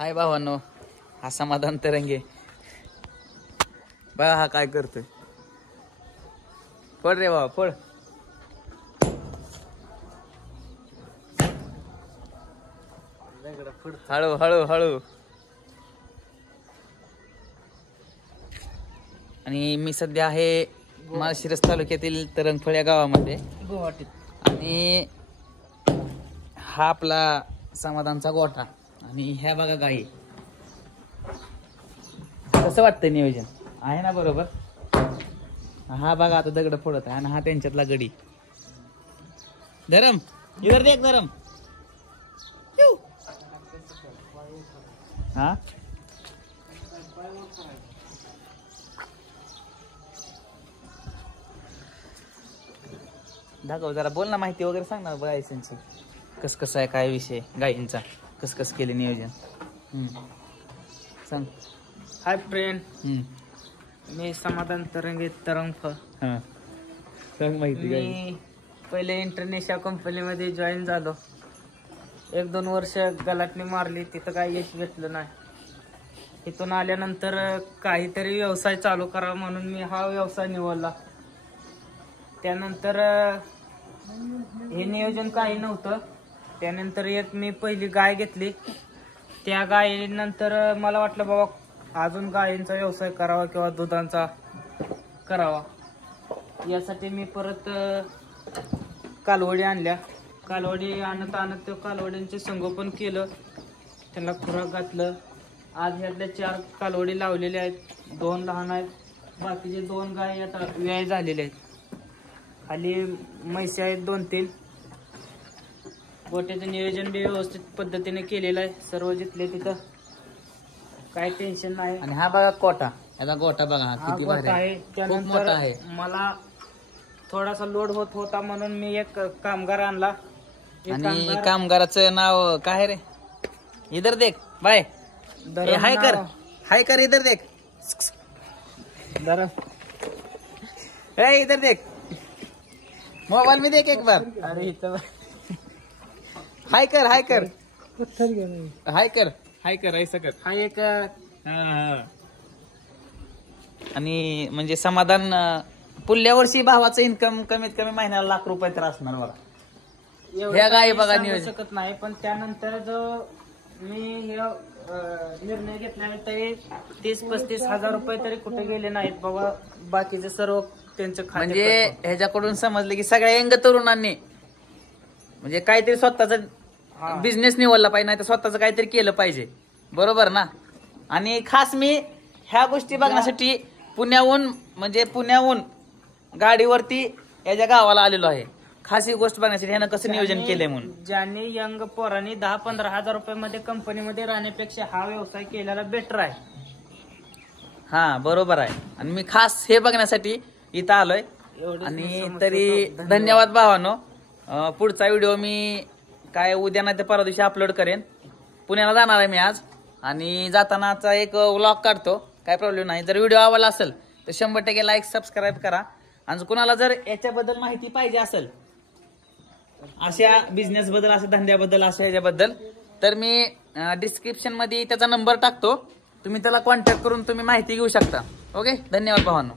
हाय भावांनो, हा समाधान तरंगे बघा हा काय करतोय. पड रे बाबा पड. हळू हळू हळू. आणि मी सध्या आहे माळशिरस तालुक्यातील तरंगफळ या गावामध्ये गुवाहाटीत. आणि हा आपला समाधानचा गोठा आणि ह्या बघा गाई. कसं वाटतंय नियोजन आहे ना बरोबर. हा बघा आता दगड फोडत आहे आणि हा त्यांच्यातला गडी. धरम इधर देख धरम. हा दाखव जरा, बोल ना, माहिती वगैरे सांग ना गायींची. कस कसं आहे, काय विषय गायींचा, कस कस केले नियोजन सांग. हाय फ्रेंड, मी समाधान तरंगे तरंगफळ. हा सांग माहिती. मी पहिले इंटरनेशनल कंपनीमध्ये जॉईन झालो. 1-2 वर्ष गलाटणी मारली, तिथं काही यश भेटलं नाही. इथून आल्यानंतर काहीतरी व्यवसाय चालू करावा म्हणून मी हा व्यवसाय निवडला. त्यानंतर हे नियोजन काही नव्हतं. त्यानंतर एक मी पहिली गाय घेतली. त्या गायीनंतर मला वाटलं बाबा अजून गायींचा व्यवसाय करावा किंवा दुधांचा करावा. यासाठी मी परत कालवडी आणल्या. कालवडी आणत आणत त्या कालवड्यांचे संगोपन केलं, त्यांना खुराक घातलं. आज ह्यातल्या 4 कालवडी लावलेल्या आहेत, 2 लहान आहेत, बाकीचे 2 गाय आता व्याय झालेले आहेत. खाली म्हशी आहेत 2-3. गोट्याचं नियोजन बी व्यवस्थित पद्धतीने केलेलं आहे. सर्व जिथले तिथं काय टेन्शन नाही. आणि हा बघा कोटा, याचा गोटा बघा हा किती गोठा भारी आहे. आहे, खूप त्यानंतर मोठा आहे. मला थोडासा लोड होत होता म्हणून मी एक कामगार आणला. आणि कामगाराचं नाव काय रे. इधर देख बाय. हाय कर, हाय कर, इधर देख. इधर देख, मोबाइल में देख एक बार. अरे इथं हाय कर, हाय कर, हाय कर, हाय कर, ऐसा कर. हा एक आणि म्हणजे समाधान पुढल्या वर्षी भावाचं इन्कम कमीत कमी महिन्याला ₹1,00,000 तर असणार बघा. ह्या गायी बघा सांगू नियोजन. शकत नाही. पण त्यानंतर जो मी हे निर्णय घेतला तरी 30-35 हजार रुपये तरी कुठे गेले नाहीत बाबा. बाकीचे सर्व त्यांचं खाते म्हणजे करतो. ह्याच्याकडून समजलं की सगळ्या यंग तरुणांनी म्हणजे काहीतरी स्वतःचा बिझनेस निवडला पाहिजे, नाही तर स्वतःच काहीतरी केलं पाहिजे, बरोबर ना. आणि खास मी ह्या गोष्टी बघण्यासाठी पुण्याहून गाडीवरती याच्या गावाला आलेलो आहे. खास ही गोष्ट बघण्यासाठी ह्यानं कसं नियोजन केलंय म्हणून. ज्यांनी यंग पोरांनी 10-15 हजार रुपये मध्ये कंपनीमध्ये राहण्यापेक्षा हा व्यवसाय केलेला बेटर आहे. हा बरोबर आहे. आणि मी खास हे बघण्यासाठी इथं आलोय. आणि तरी धन्यवाद भावानो. पुढचा व्हिडिओ मी काय उद्या नाही तर परवा दिवशी अपलोड करेन. पुण्याला जाणार आहे मी आज, आणि जातानाचा एक व्लॉग काढतो, काय प्रॉब्लेम नाही. जर व्हिडिओ आवडला असेल तर 100% लाईक सबस्क्राईब करा. आणि कुणाला जर याच्याबद्दल माहिती पाहिजे असेल, अशा बिझनेस बद्दल, अशा धंद्याबद्दल, अशा ह्याच्याबद्दल, तर मी डिस्क्रिप्शन मध्ये त्याचा नंबर टाकतो. तुम्ही त्याला कॉन्टॅक्ट करून तुम्ही माहिती घेऊ शकता. ओके, धन्यवाद भावांनो.